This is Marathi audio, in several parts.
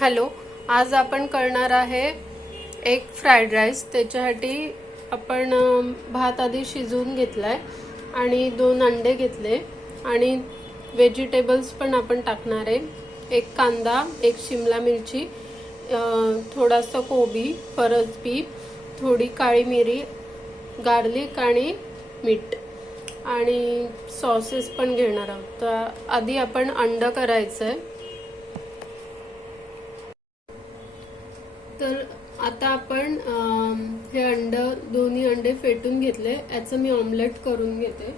हॅलो, आज आपण करणार आहे एग फ्राईड राईस। त्याच्यासाठी आपण भात आधी शिजवून घेतलाय आणि 2 अंडे घेतले आणि व्हेजिटेबल्स पण आपण टाकणार आहे। एक कांदा, एक शिमला मिरची, थोडासा कोबी, फरसबी, थोडी काळी मिरी, गार्लिक आणि मीठ आणि सॉसेस पण घेणार आहोत। तर आधी आपण अंड करायचंय। तर आता आपण हे दोन्ही अंडे फेटून घेतले। याचं मी ऑमलेट करून घेते।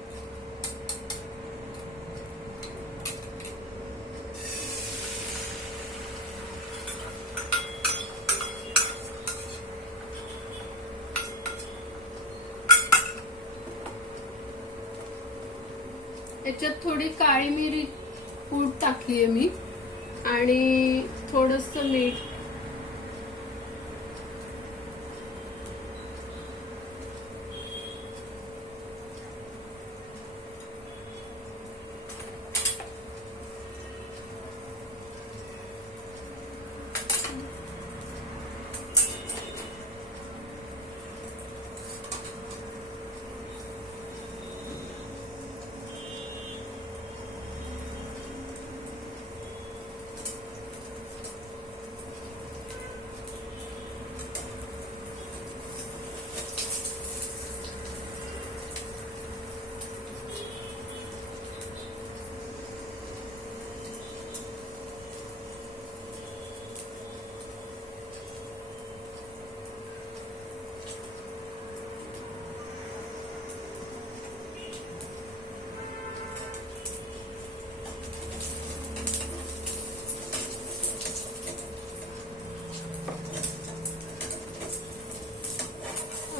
याच्यात थोडी काळी मिरी पूड टाकली आहे मी आणि थोडंसं मीठ।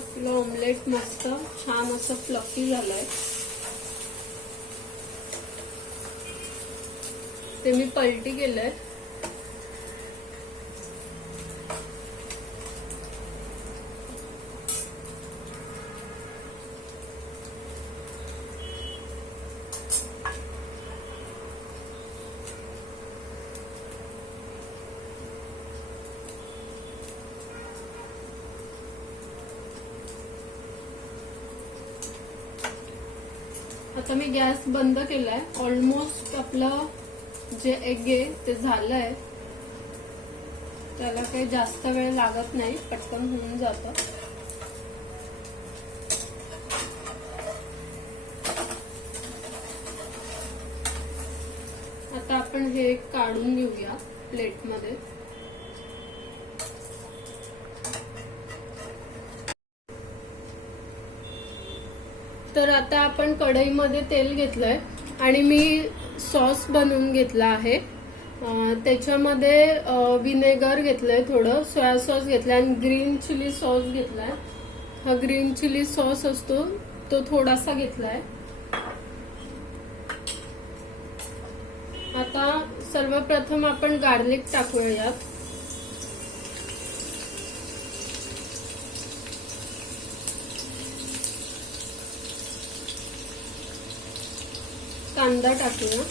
आपलं ऑमलेट मस्त छान असं फ्लफी झालंय। ते मी पलटी केलंय। आता मी गॅस बंद केलाय। ऑलमोस्ट आपलं जे एग आहे ते झालंय। त्याला काही जास्त वेळ लागत नाही, पटकन होऊन जातं। आता आपण हे काढून घेऊया प्लेटमध्ये। तर आता आपण कढईमध्ये तेल घेतलंय आणि मी सॉस बनवून घेतला आहे। त्याच्यामध्ये विनेगर घेतलंय, थोडं सोया सॉस घेतलाय आणि ग्रीन चिली सॉस घेतलाय। हा ग्रीन चिली सॉस असतो तो थोडासा घेतलाय। आता सर्वप्रथम आपण गार्लिक टाकूया यात। कांदा टाकूया।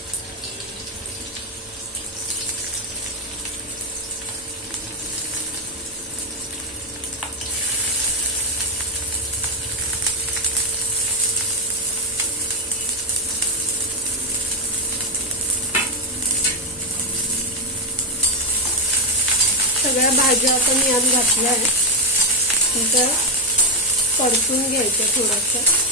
सगळ्या भाज्या आपण यात घातल्या आहेत। नंतर परतून घ्यायचं थोडंसं।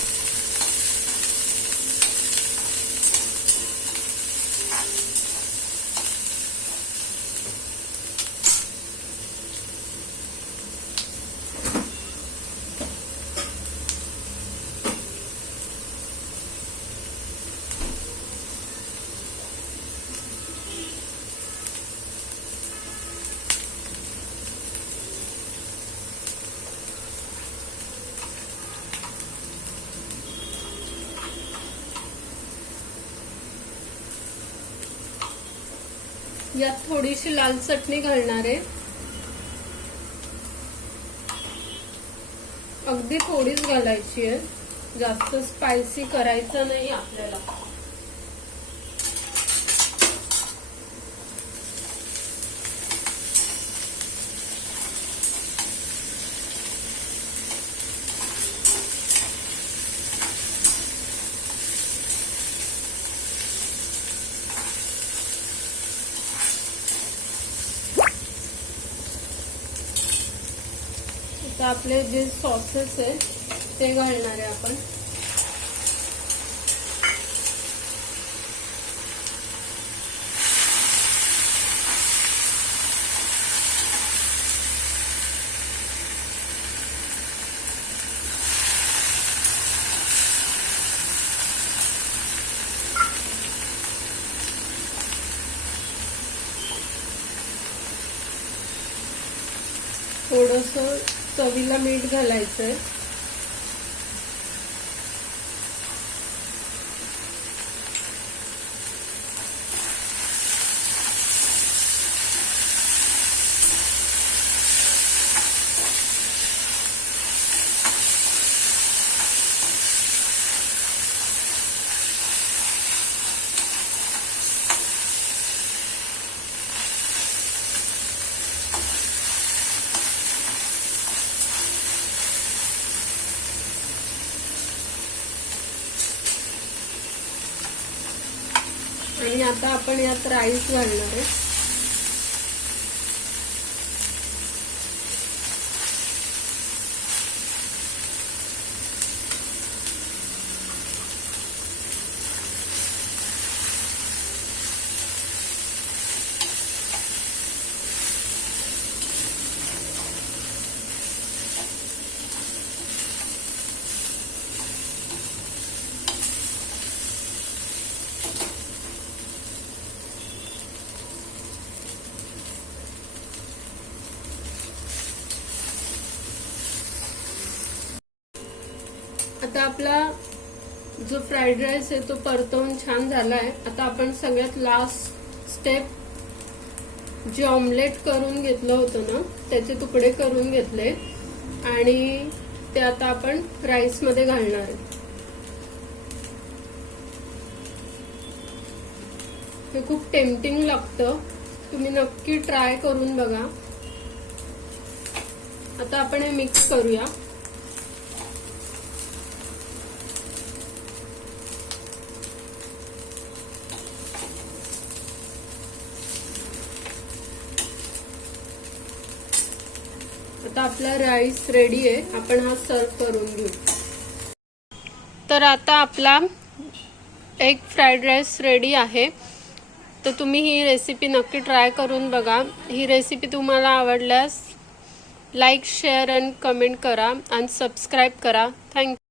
यात थोडीशी लाल चटणी घालणार आहे। अगदी थोडीच घालायची आहे, जास्त स्पायसी करायचं नाही आपल्याला। आता आपले जे सॉसेस आहेत ते घालणार आहे आपण. थोडंसं चवीला मीठ घालायचंय. आणि आता आपण यात राईस घालणार आहे. आता आपला जो फ्राईड राईस आहे तो परतवून छान झालाय. आता आपण सगळ्यात लास्ट स्टेप जे ऑमलेट करून घेतलं होतं ना त्याचे तुकडे करून घेतले आणि ते आता आपण राईस मध्ये घालणार आहे. हे खूप टेम्पटिंग लागतं, तुम्ही नक्की ट्राय करून बघा. आता आपण हे मिक्स करूया. आता आपला राईस रेडी आहे, आपण हा सर्व करून घेऊ. तर आता आपला एग फ्राईड राईस रेडी आहे. तर तुम्ही ही रेसिपी नक्की ट्राय करून बघा. ही रेसिपी तुम्हाला आवडल्यास लाईक, शेअर आणि कमेंट करा आणि सबस्क्राईब करा. थँक्यू.